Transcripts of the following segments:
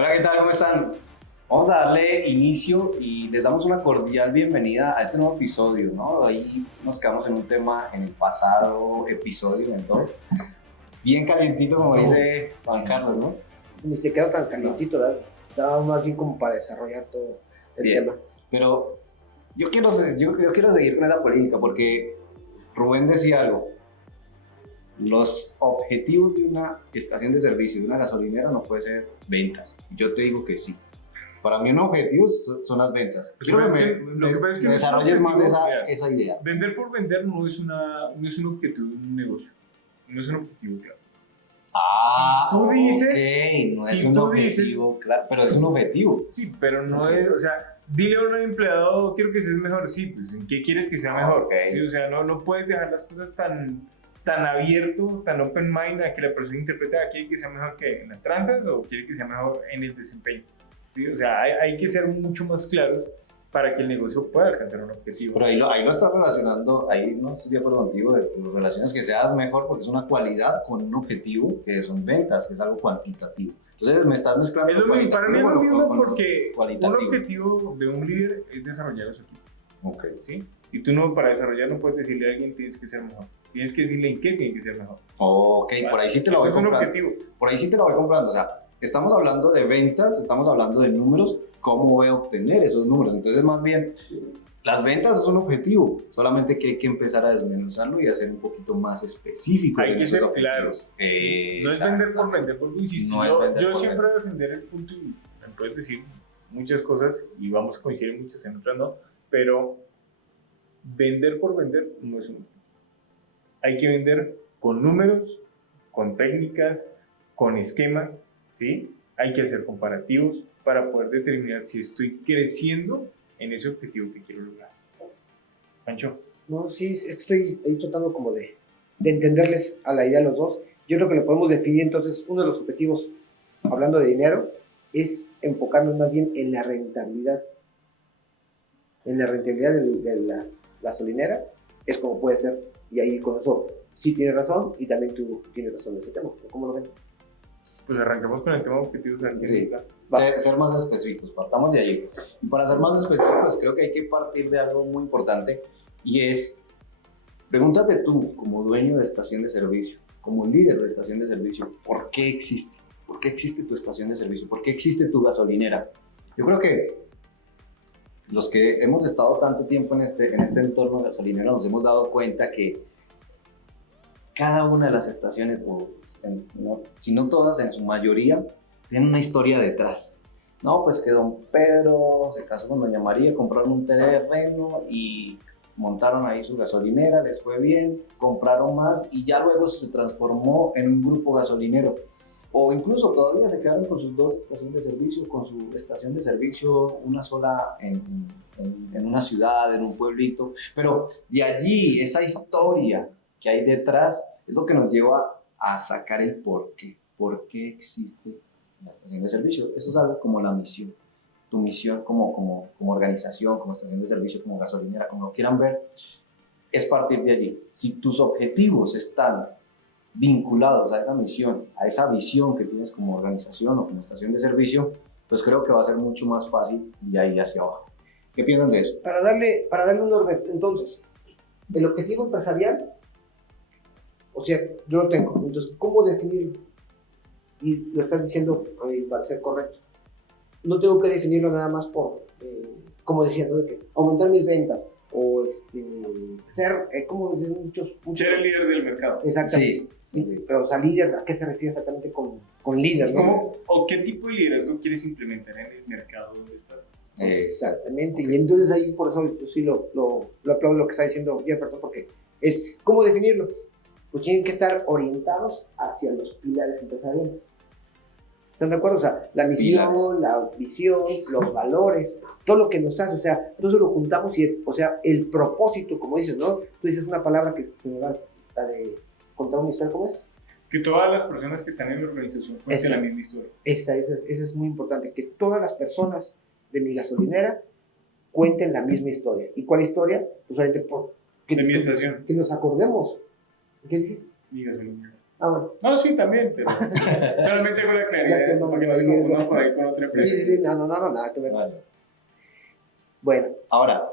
Hola, ¿qué tal? ¿Cómo están? Vamos a darle inicio y les damos una cordial bienvenida a este nuevo episodio, ¿no? Ahí nos quedamos en un tema en el pasado episodio, entonces, bien calientito, como dice Juan Carlos, ¿no? Ni se quedó tan calientito, ¿verdad? Estaba más bien como para desarrollar todo el Bien, tema. pero yo quiero seguir con esa política porque Rubén decía algo. Los objetivos de una estación de servicio, de una gasolinera, no puede ser ventas. Yo te digo que sí. Para mí un objetivo son las ventas. Quiero que me desarrolles más esa idea. Vender por vender no es un objetivo de un negocio. No es un objetivo, claro. Ah, tú dices, ok, no es si un tú objetivo, dices, claro, pero es un objetivo. Sí, pero no Ok. es, o sea, dile a un empleado, quiero que seas mejor, sí, pues, ¿en qué quieres que sea mejor? Ok. Sí, o sea, no puedes dejar las cosas tan abierto, tan open mind a que la persona interprete, ¿quiere que sea mejor que en las tranzas o quiere que sea mejor en el desempeño? ¿Sí? O sea, hay que ser mucho más claros para que el negocio pueda alcanzar un objetivo. Pero ahí lo estás relacionando, ahí no estoy de acuerdo contigo, lo relacionas que seas mejor porque es una cualidad con un objetivo que son ventas, que es algo cuantitativo. Entonces me estás mezclando. Es lo mismo, para mí es lo mismo con porque un cualitativo. objetivo de un líder es desarrollar a su equipo. Ok. ¿Sí? Y tú no, para desarrollar no puedes decirle a alguien tienes que ser mejor. Tienes que decirle en qué tiene que ser mejor. Ok, por ahí sí te lo voy Ese es un comprando. objetivo. Por ahí sí te lo voy comprando. O sea, estamos hablando de ventas, estamos hablando de números, ¿cómo voy a obtener esos números? Entonces, más bien, las ventas es un objetivo, solamente que hay que empezar a desmenuzarlo y hacer un poquito más específico. Hay en que esos ser objetivos. No es vender por vender, porque insisto, No es vender yo por siempre voy a defender el punto y me puedes decir muchas cosas y vamos a coincidir en muchas, en otras no, pero vender por vender no es un objetivo. Hay que vender con números, con técnicas, con esquemas, ¿sí? Hay que hacer comparativos para poder determinar si estoy creciendo en ese objetivo que quiero lograr. Pancho. No, sí, es que estoy ahí tratando como de entenderles a la idea a los dos. Yo creo que lo podemos definir entonces, uno de los objetivos, hablando de dinero, es enfocarnos más bien en la rentabilidad. En la rentabilidad de la gasolinera es como puede ser, y ahí con eso sí tienes razón y también tú tienes razón en ese tema. ¿Cómo lo ven? Pues arrancamos con el tema de objetivos. Sí. Ser más específicos, partamos de allí. Y para ser más específicos, creo que hay que partir de algo muy importante y es, pregúntate tú, como dueño de estación de servicio, como líder de estación de servicio, ¿por qué existe? ¿Por qué existe tu estación de servicio? ¿Por qué existe tu gasolinera? Yo creo que los que hemos estado tanto tiempo en este entorno gasolinero nos hemos dado cuenta que cada una de las estaciones, si no todas, en su mayoría, tienen una historia detrás. No, pues que don Pedro se casó con doña María, compraron un terreno y montaron ahí su gasolinera, les fue bien, compraron más y ya luego se transformó en un grupo gasolinero. O incluso todavía se quedaron con sus dos estaciones de servicio, con su estación de servicio, una sola en una ciudad, en un pueblito. Pero de allí, esa historia que hay detrás, es lo que nos lleva a sacar el porqué. ¿Por qué existe la estación de servicio? Eso es algo como la misión. Tu misión como organización, como estación de servicio, como gasolinera, como lo quieran ver, es partir de allí. Si tus objetivos están vinculados a esa misión, a esa visión que tienes como organización o como estación de servicio, pues creo que va a ser mucho más fácil de ahí hacia abajo. ¿Qué piensan de eso? Para darle un orden, entonces, el objetivo empresarial, o sea, yo lo tengo, entonces, ¿cómo definirlo? Y lo estás diciendo, a mí para ser correcto. No tengo que definirlo nada más por, como decía, ¿no? De que aumentar mis ventas, o ser, como dicen muchos... Ser el líder del mercado. Exactamente. Sí. Pero, o sea, líder, ¿a qué se refiere exactamente con líder, no? ¿O qué tipo de liderazgo quieres implementar en el mercado donde estás? Exactamente, y entonces ahí por eso yo sí lo aplaudo lo que está diciendo Jefferson, porque es, ¿cómo definirlo? Pues tienen que estar orientados hacia los pilares empresariales. ¿Están de acuerdo? O sea, la misión, pilares, la visión, los valores, todo lo que nos hace, o sea, entonces lo juntamos y, o sea, el propósito, como dices, ¿no? Tú dices una palabra que se me va, la de contar una historia, ¿cómo es? Que todas las personas que están en la organización cuenten la misma historia. Esa es muy importante, que todas las personas de mi gasolinera cuenten la misma historia. ¿Y cuál historia? Pues solamente por... De mi estación. Que nos acordemos. ¿Qué dije? Mi gasolinera. Ah, bueno. No, sí, también, pero solamente con la claridad Ya de que eso, no para que me no se olvides, confundan ¿no? por ahí con otra empresa. Sí, no, nada que ver. Vale. Bueno, Ahora,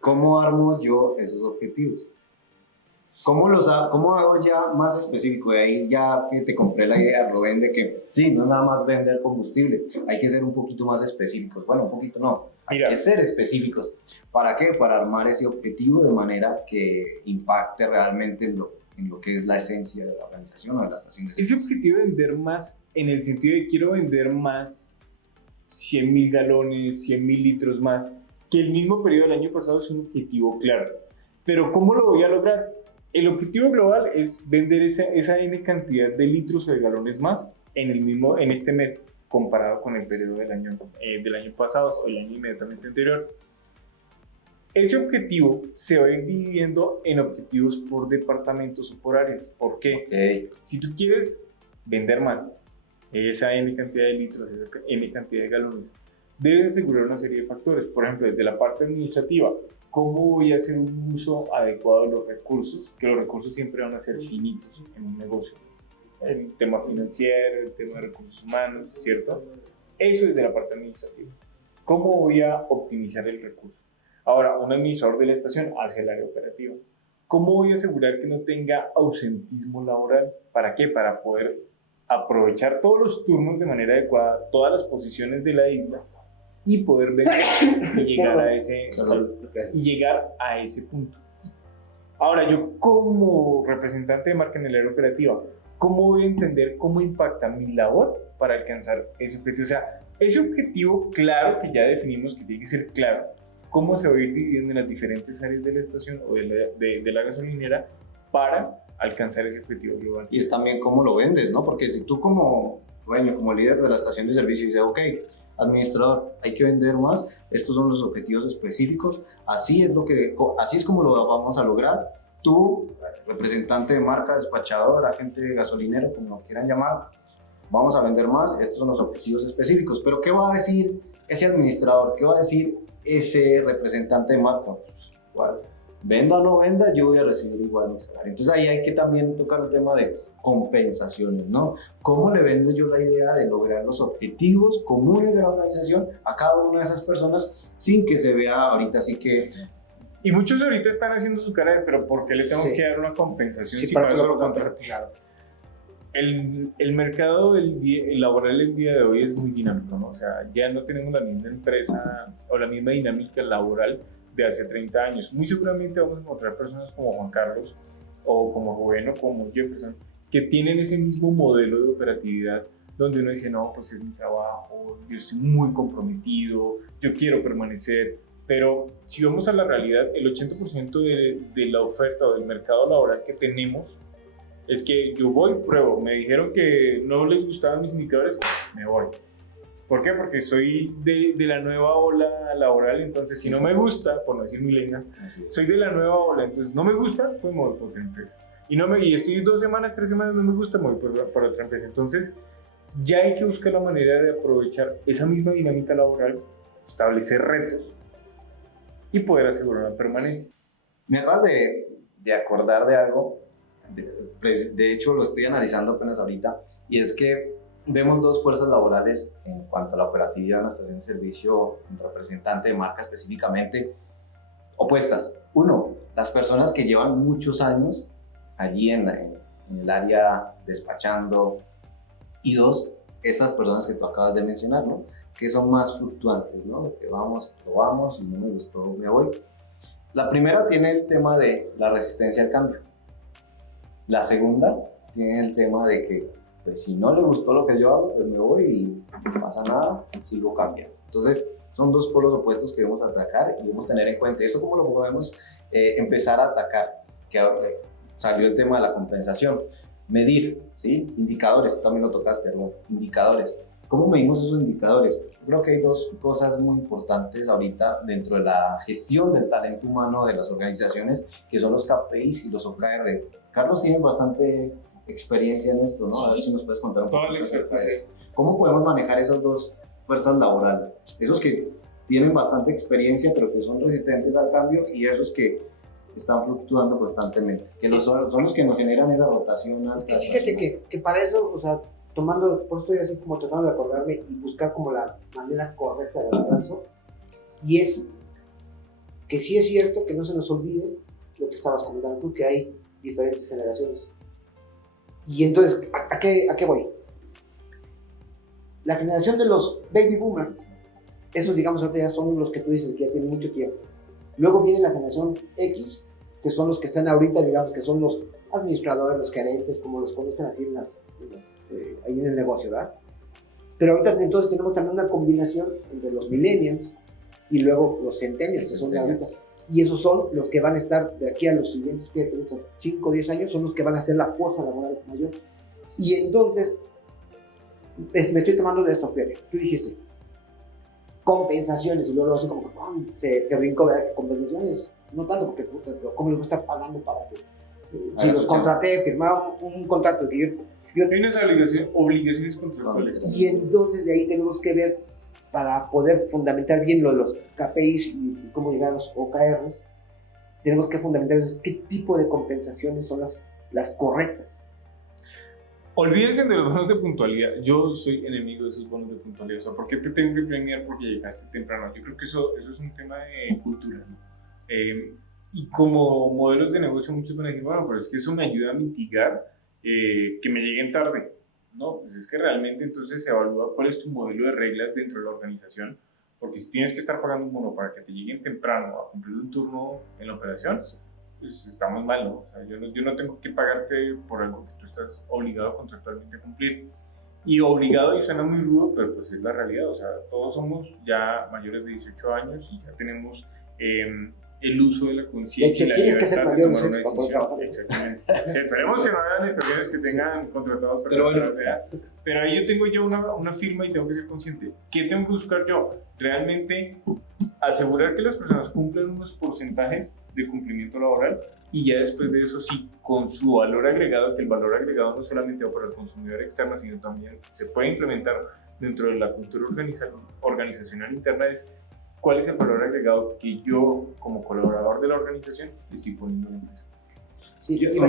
¿cómo armo yo esos objetivos? ¿Cómo hago ya más específico? De ahí ya que te compré la idea, Rubén, de que sí, no es nada más vender combustible, hay que ser un poquito más específicos. Bueno, un poquito no, hay Mira. que ser específicos. ¿Para qué? Para armar ese objetivo de manera que impacte realmente en lo que es la esencia de la organización o de la estación de Ese servicio. objetivo de vender más, en el sentido de quiero vender más, 100.000 galones, 100.000 litros más, que el mismo periodo del año pasado, es un objetivo claro. Pero ¿cómo lo voy a lograr? El objetivo global es vender esa N cantidad de litros o de galones más en este mes, comparado con el periodo del año pasado o el año inmediatamente anterior. Ese objetivo se va a ir dividiendo en objetivos por departamentos o por áreas. ¿Por qué? Okay. Si tú quieres vender más, esa N cantidad de litros, esa N cantidad de galones, debes asegurar una serie de factores. Por ejemplo, desde la parte administrativa, ¿cómo voy a hacer un uso adecuado de los recursos? Que los recursos siempre van a ser finitos en un negocio. El tema financiero, el tema de recursos humanos, ¿cierto? Eso es de la parte administrativa. ¿Cómo voy a optimizar el recurso? Ahora, un administrador de la estación hacia el área operativa. ¿Cómo voy a asegurar que no tenga ausentismo laboral? ¿Para qué? Para poder aprovechar todos los turnos de manera adecuada, todas las posiciones de la isla, y poder vender y llegar a ese punto. Ahora, yo como representante de marca en el área operativa, ¿cómo voy a entender cómo impacta mi labor para alcanzar ese objetivo? O sea, ese objetivo claro que ya definimos que tiene que ser claro, ¿cómo se va a ir dividiendo en las diferentes áreas de la estación o de la gasolinera para alcanzar ese objetivo global? Y es también cómo lo vendes, ¿no? Porque si tú como dueño, como líder de la estación de servicio dices, ok, administrador, hay que vender más, estos son los objetivos específicos, así es como lo vamos a lograr. Tú, representante de marca, despachador, agente gasolinero, como lo quieran llamar, vamos a vender más, estos son los objetivos específicos. Pero ¿qué va a decir ese administrador? ¿Qué va a decir ese representante de marca? Pues, igual, venda o no venda, yo voy a recibir igual mi salario. Entonces ahí hay que también tocar el tema de compensaciones, ¿no? ¿Cómo le vendo yo la idea de lograr los objetivos comunes de la organización a cada una de esas personas sin que se vea ahorita así que... Y muchos ahorita están haciendo su cara de, pero ¿por qué le tengo que dar una compensación si para eso lo contrato? El mercado el laboral el día de hoy es muy dinámico, ¿no? O sea, ya no tenemos la misma empresa o la misma dinámica laboral de hace 30 años. Muy seguramente vamos a encontrar personas como Juan Carlos o como Rubén o como Jefferson que tienen ese mismo modelo de operatividad donde uno dice, no, pues es mi trabajo, yo estoy muy comprometido, yo quiero permanecer. Pero si vamos a la realidad, el 80% de la oferta o del mercado laboral que tenemos es que yo voy, pruebo, me dijeron que no les gustaban mis indicadores, me voy. ¿Por qué? Porque soy de la nueva ola laboral, entonces si no me gusta, por no decir milenia, soy de la nueva ola, entonces no me gusta, pues me voy por otra empresa. Y estoy 2 semanas, 3 semanas, no me gusta, me voy por otra empresa. Entonces ya hay que buscar la manera de aprovechar esa misma dinámica laboral, establecer retos y poder asegurar la permanencia. Me acabas de acordar de algo, de hecho lo estoy analizando apenas ahorita, y es que vemos dos fuerzas laborales en cuanto a la operatividad de una estación de servicio, un representante de marca específicamente, opuestas. Uno, las personas que llevan muchos años allí en el área despachando, y dos, estas personas que tú acabas de mencionar, ¿no? Que son más fluctuantes, ¿no? Que vamos, probamos y no me gustó, me voy. La primera tiene el tema de la resistencia al cambio. La segunda tiene el tema de que, pues, si no le gustó lo que yo hago, pues me voy y no pasa nada, sigo cambiando. Entonces, son dos polos opuestos que debemos atacar y debemos tener en cuenta. ¿Esto cómo lo podemos empezar a atacar? Que salió el tema de la compensación. Medir, ¿sí? Indicadores, tú también lo tocaste, ¿no? Indicadores. ¿Cómo medimos esos indicadores? Creo que hay dos cosas muy importantes ahorita dentro de la gestión del talento humano de las organizaciones, que son los KPIs y los OKR. Carlos tiene bastante experiencia en esto, ¿no? Sí. A ver si nos puedes contar un poco acerca de eso. ¿Cómo podemos manejar esas dos fuerzas laborales? Esos que tienen bastante experiencia, pero que son resistentes al cambio, y esos que están fluctuando constantemente, que son los que nos generan esa rotación. Es que fíjate que para eso, o sea, tomando, por eso estoy así como tratando de acordarme y buscar como la manera correcta de alcanzo, y es que sí es cierto que no se nos olvide lo que estabas comentando tú, que hay diferentes generaciones. Y entonces, ¿a qué voy? La generación de los baby boomers, esos digamos ahorita ya son los que tú dices que ya tienen mucho tiempo. Luego viene la generación X, que son los que están ahorita, digamos que son los administradores, los gerentes, como los conozcan así ahí en el negocio, ¿verdad? Pero ahorita entonces tenemos también una combinación entre los millennials y luego los centennials, que son de ahorita. Y esos son los que van a estar de aquí a los siguientes 5 o 10 años, son los que van a ser la fuerza laboral mayor. Y entonces, me estoy tomando de esto, Fede. Tú dijiste, compensaciones, y luego así como que se brincó, ¿verdad? Compensaciones, no tanto porque, ¿cómo les voy a estar pagando para que si los contraté, firmaron un contrato que yo hay unas obligaciones contractuales. y entonces de ahí tenemos que ver para poder fundamentar bien lo de los KPIs y cómo llegar a los OKRs, tenemos que fundamentar qué tipo de compensaciones son las correctas. Olvídense de los bonos de puntualidad. Yo soy enemigo de esos bonos de puntualidad. O sea, ¿por qué te tengo que premiar porque llegaste temprano? Yo creo que eso es un tema de cultura, ¿no? Y como modelos de negocio muchos van a decir, bueno, pero es que eso me ayuda a mitigar que me lleguen tarde. No, pues es que realmente entonces se evalúa cuál es tu modelo de reglas dentro de la organización, porque si tienes que estar pagando un bono para que te lleguen temprano a cumplir un turno en la operación, pues estamos mal, ¿no? O sea, yo no tengo que pagarte por algo que tú estás obligado contractualmente a cumplir. Y obligado, y suena muy rudo, pero pues es la realidad. O sea, todos somos ya mayores de 18 años y ya tenemos el uso de la conciencia y la libertad de tomar una decisión. Exactamente. Sí, esperemos que no hayan estaciones que tengan contratados personas, pero ahí yo tengo ya una firma y tengo que ser consciente. ¿Qué tengo que buscar yo? Realmente asegurar que las personas cumplan unos porcentajes de cumplimiento laboral y ya después de eso sí, con su valor agregado, que el valor agregado no solamente va para el consumidor externo, sino también se puede implementar dentro de la cultura organizacional interna, es cuál es el valor agregado que yo, como colaborador de la organización, estoy poniendo en la empresa. Sí, me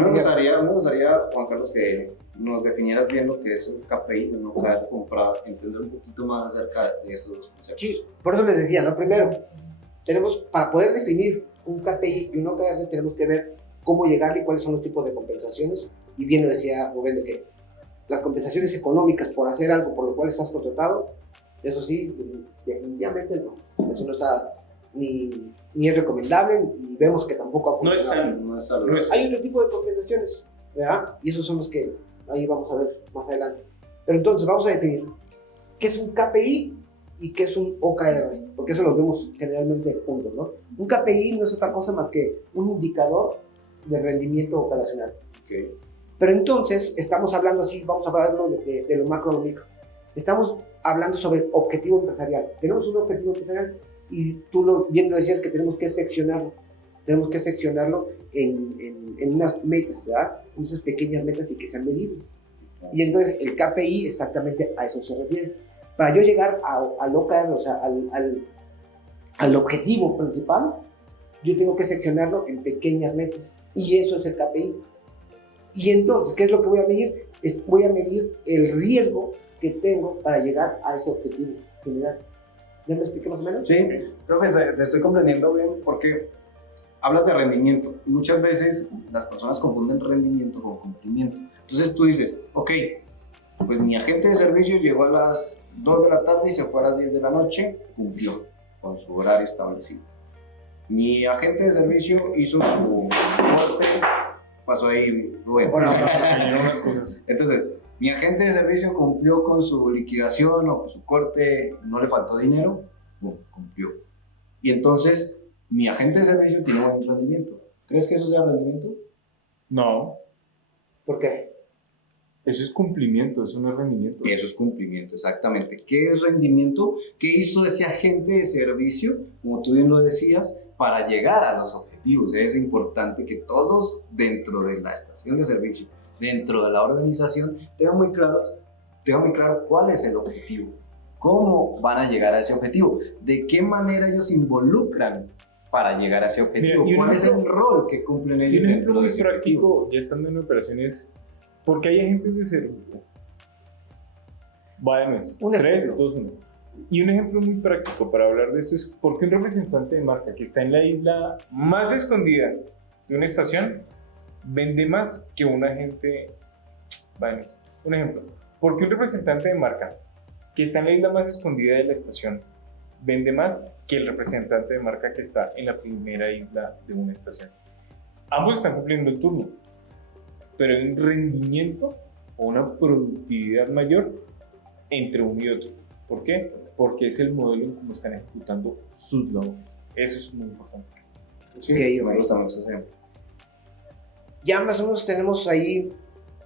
gustaría, Juan Carlos, que nos definieras bien lo que es un KPI, un OKR, como para entender un poquito más acerca de estos dos conceptos. Sí, por eso les decía, ¿no? Primero, para poder definir un KPI y un OKR, tenemos que ver cómo llegar y cuáles son los tipos de compensaciones. Y bien lo decía Rubén, de que las compensaciones económicas por hacer algo por lo cual estás contratado, eso sí, definitivamente no. Eso no está ni es recomendable y vemos que tampoco ha funcionado. No es sano. Hay otro tipo de compensaciones, ¿verdad? Y esos son los que ahí vamos a ver más adelante. Pero entonces vamos a definir qué es un KPI y qué es un OKR, porque eso los vemos generalmente juntos, ¿no? Un KPI no es otra cosa más que un indicador de rendimiento operacional. Okay. Pero entonces estamos hablando así, vamos a hablar de lo macro a lo micro. Estamos hablando sobre objetivo empresarial. Tenemos un objetivo empresarial y tú bien lo decías que tenemos que seccionarlo. Tenemos que seccionarlo en unas metas, ¿verdad? En esas pequeñas metas y que sean medibles. Y entonces el KPI exactamente a eso se refiere. Para yo llegar al OKR, o sea, al objetivo principal, yo tengo que seccionarlo en pequeñas metas. Y eso es el KPI. Y entonces, ¿qué es lo que voy a medir? Voy a medir el riesgo que tengo para llegar a ese objetivo general. ¿Ya me expliqué más o menos? Sí, creo que te estoy comprendiendo bien porque hablas de rendimiento. Muchas veces las personas confunden rendimiento con cumplimiento. Entonces tú dices, ok, pues mi agente de servicio llegó a las 2 de la tarde y se fue a las 10 de la noche, cumplió con su horario establecido. Mi agente de servicio hizo su corte, pasó ahí Rubén. Bueno, entonces, mi agente de servicio cumplió con su liquidación o con su corte, no le faltó dinero, cumplió. Y entonces, mi agente de servicio tiene buen rendimiento. ¿Crees que eso sea rendimiento? No. ¿Por qué? Eso es cumplimiento, eso no es rendimiento. Eso es cumplimiento, exactamente. ¿Qué es rendimiento? ¿Qué hizo ese agente de servicio, como tú bien lo decías, para llegar a los objetivos? Es importante que todos dentro de la estación de servicio, dentro de la organización, tengan muy claro cuál es el objetivo, cómo van a llegar a ese objetivo, de qué manera ellos involucran para llegar a ese objetivo? Mira, ¿Cuál es el rol que cumplen Y ellos un ejemplo dentro de muy ese objetivo? práctico, ya estando en operaciones, porque hay agentes de servicio. Va de nuez. Un 3, ejemplo. 2, 1. Y un ejemplo muy práctico para hablar de esto es por qué un representante de marca que está en la isla más escondida de una estación vende más que un agente. Va de nuez. Un ejemplo. ¿Por qué un representante de marca que está en la isla más escondida de la estación vende más que el representante de marca que está en la primera isla de una estación? Ambos están cumpliendo el turno, pero hay un rendimiento o una productividad mayor entre uno y otro. ¿Por qué? Porque es el modelo en cómo están ejecutando sus labores. Eso es muy importante. Sí, Ok, me ok. gusta mucho ese ejemplo. Ya más o menos tenemos ahí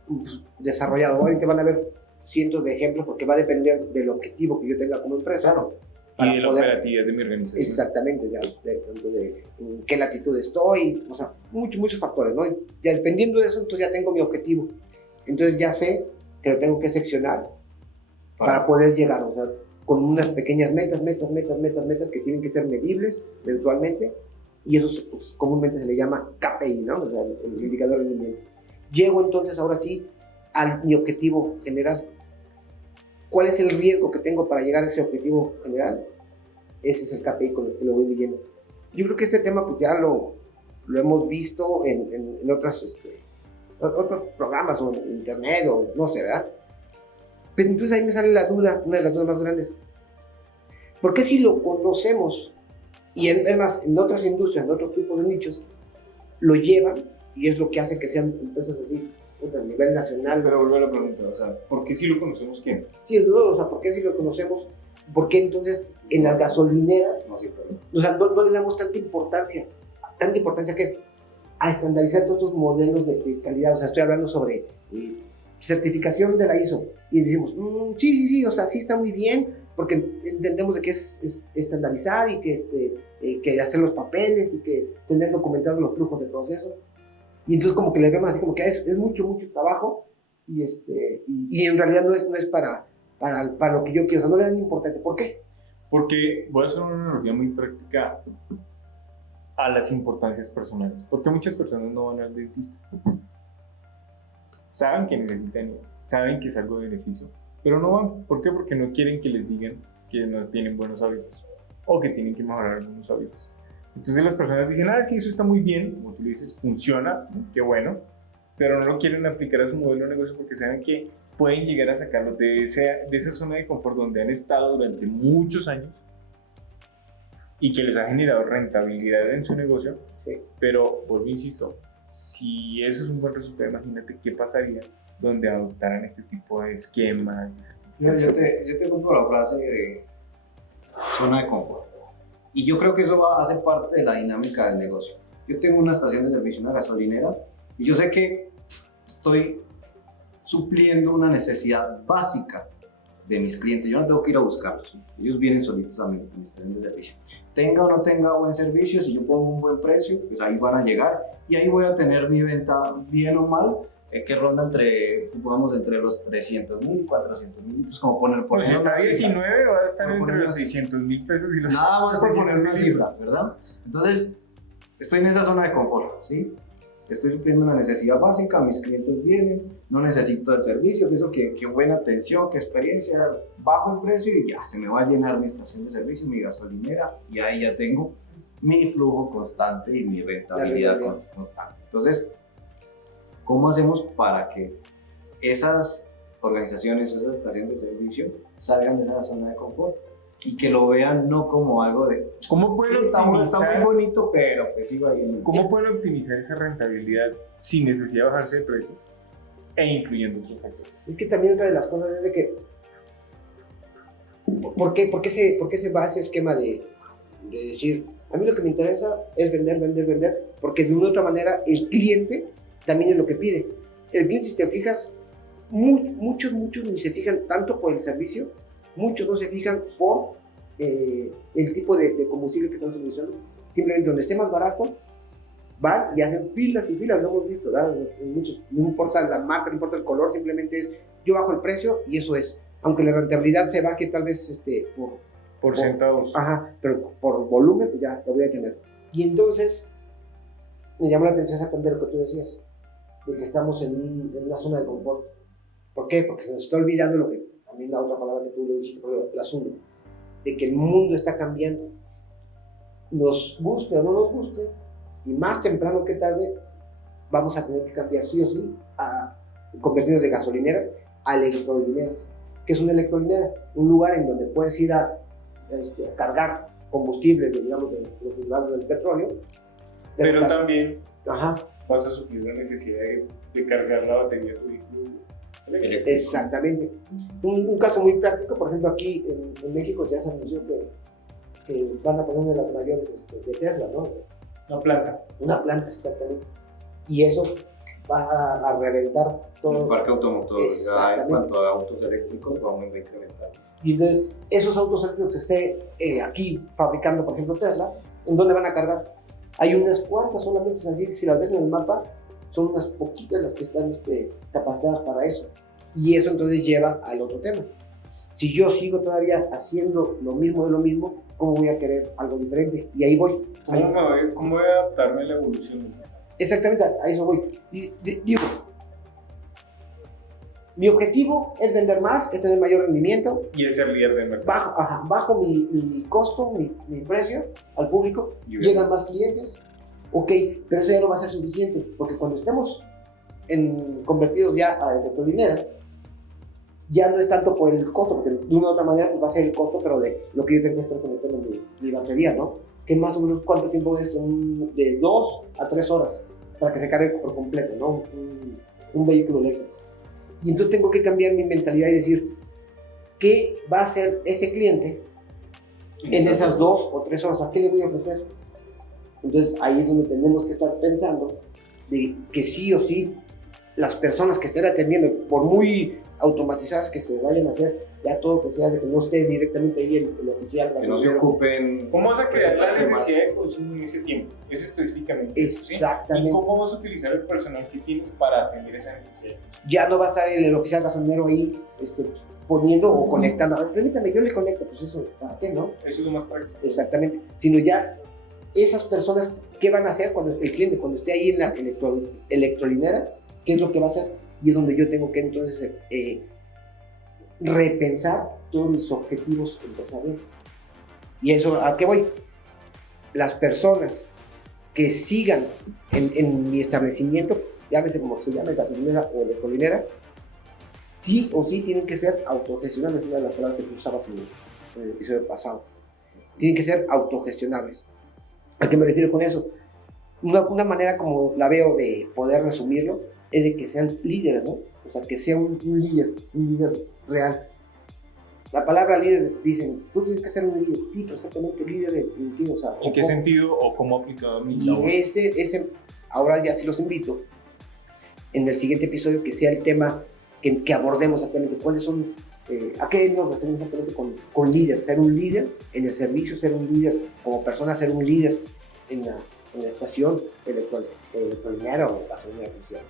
pues, desarrollado. Obviamente van a haber cientos de ejemplos porque va a depender del objetivo que yo tenga como empresa. Claro. Para Y de la poder- operatividad de mi organización. Exactamente, ya, tanto de en qué latitud estoy, o sea, muchos factores, ¿no? Ya dependiendo de eso, entonces ya tengo mi objetivo. Entonces ya sé que lo tengo que seccionar para poder llegar, o sea, con unas pequeñas metas que tienen que ser medibles mensualmente, y eso pues, comúnmente se le llama KPI, ¿no? O sea, el indicador de rendimiento. Llego entonces ahora sí a mi objetivo general. ¿Cuál es el riesgo que tengo para llegar a ese objetivo general? Ese es el KPI con el que lo voy midiendo. Yo creo que este tema pues ya lo hemos visto en otros programas o en internet o no sé, ¿verdad? Pero entonces ahí me sale la duda, una de las dudas más grandes. ¿Por qué si lo conocemos y además en otras industrias, en otros tipos de nichos, lo llevan y es lo que hace que sean empresas así a nivel nacional? Pero vuelvo a la pregunta, o sea, ¿por qué si lo conocemos quién? Sí, es duda, o sea, ¿por qué si lo conocemos? ¿Por qué entonces en las gasolineras, No siempre. o sea, no le damos tanta importancia que a estandarizar todos estos modelos de calidad? O sea, estoy hablando sobre certificación de la ISO y decimos, sí, o sea, sí está muy bien, porque entendemos de que es estandarizar y que hacer los papeles y que tener documentados los flujos de proceso. Y entonces como que le vemos así como que es mucho trabajo y en realidad no es para lo que yo quiero, o sea, no le dan importancia. ¿Por qué? Porque voy a hacer una analogía muy práctica a las importancias personales. Porque muchas personas no van al dentista. Saben que necesitan ir, saben que es algo de beneficio, pero no van. ¿Por qué? Porque no quieren que les digan que no tienen buenos hábitos o que tienen que mejorar algunos hábitos. Entonces las personas dicen, sí, eso está muy bien, como tú le dices, funciona, qué bueno, pero no lo quieren aplicar a su modelo de negocio porque saben que pueden llegar a sacarlos de esa zona de confort donde han estado durante muchos años y que les ha generado rentabilidad en su negocio. Sí. Pero, vuelvo, insisto, si eso es un buen resultado, imagínate qué pasaría donde adoptaran este tipo de esquemas. Yo te compro la frase de zona de confort. Y yo creo que eso hace parte de la dinámica del negocio. Yo tengo una estación de servicio, una gasolinera, y yo sé que estoy supliendo una necesidad básica de mis clientes. Yo no tengo que ir a buscarlos. Ellos vienen solitos a mi estación de servicio. Tenga o no tenga buen servicio, si yo pongo un buen precio, pues ahí van a llegar y ahí voy a tener mi venta bien o mal, que ronda entre los 300,000 y 400,000 litros, como poner por Pues si ejemplo. está 19, va a estar Por entre poner los una 600,000 pesos y los Nada más por poner una 600,000 cifra, litros. ¿verdad? Entonces, estoy en esa zona de confort, ¿sí? Estoy supliendo una necesidad básica, mis clientes vienen, no necesito el servicio, pienso que buena atención, que experiencia, bajo el precio y ya, se me va a llenar mi estación de servicio, mi gasolinera, y ahí ya tengo mi flujo constante y mi rentabilidad constante. Entonces, ¿cómo hacemos para que esas organizaciones o esas estaciones de servicio salgan de esa zona de confort y que lo vean no como algo de ¿Cómo pueden está muy optimizar, bonito, pero pues sigo ahí en el... ¿Cómo pueden optimizar esa rentabilidad sin necesidad de bajarse de precio e incluyendo otros factores? Es que también otra de las cosas es de que ¿por qué se va a ese esquema de decir, a mí lo que me interesa es vender? Porque de una u otra manera el cliente también es lo que pide. El cliente, si te fijas, muchos ni se fijan tanto por el servicio, muchos no se fijan por el tipo de combustible que están suministrando. Simplemente donde esté más barato, van y hacen filas y filas, lo hemos visto, ¿verdad? No importa la marca, no importa el color, simplemente es yo bajo el precio y eso es. Aunque la rentabilidad se baje tal vez Por centavos. Ajá, pero por volumen pues ya lo voy a tener. Y entonces me llamó la atención exactamente lo que tú decías, de que estamos en una zona de confort. ¿Por qué? Porque se nos está olvidando lo que, también la otra palabra que tú le dijiste, el asunto, de que el mundo está cambiando. Nos guste o no nos guste, y más temprano que tarde, vamos a tener que cambiar sí o sí a convertirnos de gasolineras a electrolineras. ¿Qué es una electrolinera? Un lugar en donde puedes ir a cargar combustible, digamos, de los derivados del petróleo. Pero también Ajá. vas a suplir la necesidad de cargar la batería de tu vehículo eléctrico. Exactamente. Un caso muy práctico, por ejemplo, aquí en México ya se anunció que van a poner una de las mayores de Tesla, ¿no? Una planta. Una planta, exactamente. Y eso va a reventar todo. El parque automotor, ya en Exactamente. cuanto a autos eléctricos, vamos a incrementar. Y entonces, esos autos eléctricos que esté aquí fabricando, por ejemplo, Tesla, ¿en dónde van a cargar? Hay unas cuantas solamente, es decir, si las ves en el mapa, son unas poquitas las que están capacitadas para eso. Y eso entonces lleva al otro tema. Si yo sigo todavía haciendo lo mismo de lo mismo, ¿cómo voy a querer algo diferente? Y ahí voy. ¿Cómo voy a adaptarme a la evolución? Exactamente, a eso voy. Digo, mi objetivo es vender más, es tener mayor rendimiento, Y es ser líder de mercado. bajo mi costo, mi precio al público, Y bien. llegan más clientes, ok, pero eso ya no va a ser suficiente, porque cuando estemos convertidos ya a electrolinera, ya no es tanto por el costo, porque de una u otra manera pues, va a ser el costo, pero de lo que yo tengo que estar conectando mi batería, ¿no? Que más o menos cuánto tiempo es, de 2 a 3 horas, para que se cargue por completo, ¿no? Un vehículo eléctrico. Y entonces tengo que cambiar mi mentalidad y decir, ¿qué va a hacer ese cliente en esas 2 o 3 horas? ¿A qué le voy a ofrecer? Entonces ahí es donde tenemos que estar pensando de que sí o sí las personas que estén atendiendo, por muy automatizadas que se vayan a hacer, ya todo que sea de que no esté directamente ahí el oficial. Que no se ocupen. ¿Cómo vas a crear la Pues, necesidad de consumo en ese tiempo? Es específicamente eso, ¿sí? Exactamente. ¿Y cómo vas a utilizar el personal que tienes para atender esa necesidad? Ya no va a estar el oficial gasolinero ahí poniendo o conectando. A ver, permítame, yo le conecto, pues eso, ¿para qué, no? Eso es lo más práctico. Exactamente. Sino ya esas personas, ¿qué van a hacer cuando el cliente, cuando esté ahí en la electrolinera? ¿Qué es lo que va a hacer? Y es donde yo tengo que entonces repensar todos mis objetivos empresariales. ¿Y eso a qué voy? Las personas que sigan en mi establecimiento, llámese como se llame, gasolinera o electrolinera, sí o sí tienen que ser autogestionables, una de las palabras que tú usabas en el episodio pasado. Tienen que ser autogestionables. ¿A qué me refiero con eso? Una manera como la veo de poder resumirlo es de que sean líderes, ¿no? O sea, que sea un líder real. La palabra líder, dicen, tú tienes que ser un líder. Sí, pero exactamente líder en qué, o sea, ¿En qué sentido o cómo aplicado a mi y labor? ahora ya sí los invito, en el siguiente episodio que sea el tema que abordemos exactamente, cuáles son, a qué nos referimos exactamente con líder, ser un líder en el servicio, ser un líder como persona, ser un líder en la estación electrolinera o gasolinera comercial.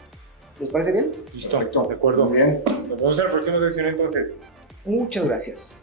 ¿Les parece bien? Listo, de acuerdo. Muy bien. Nos vemos en la próxima sesión entonces. Muchas gracias.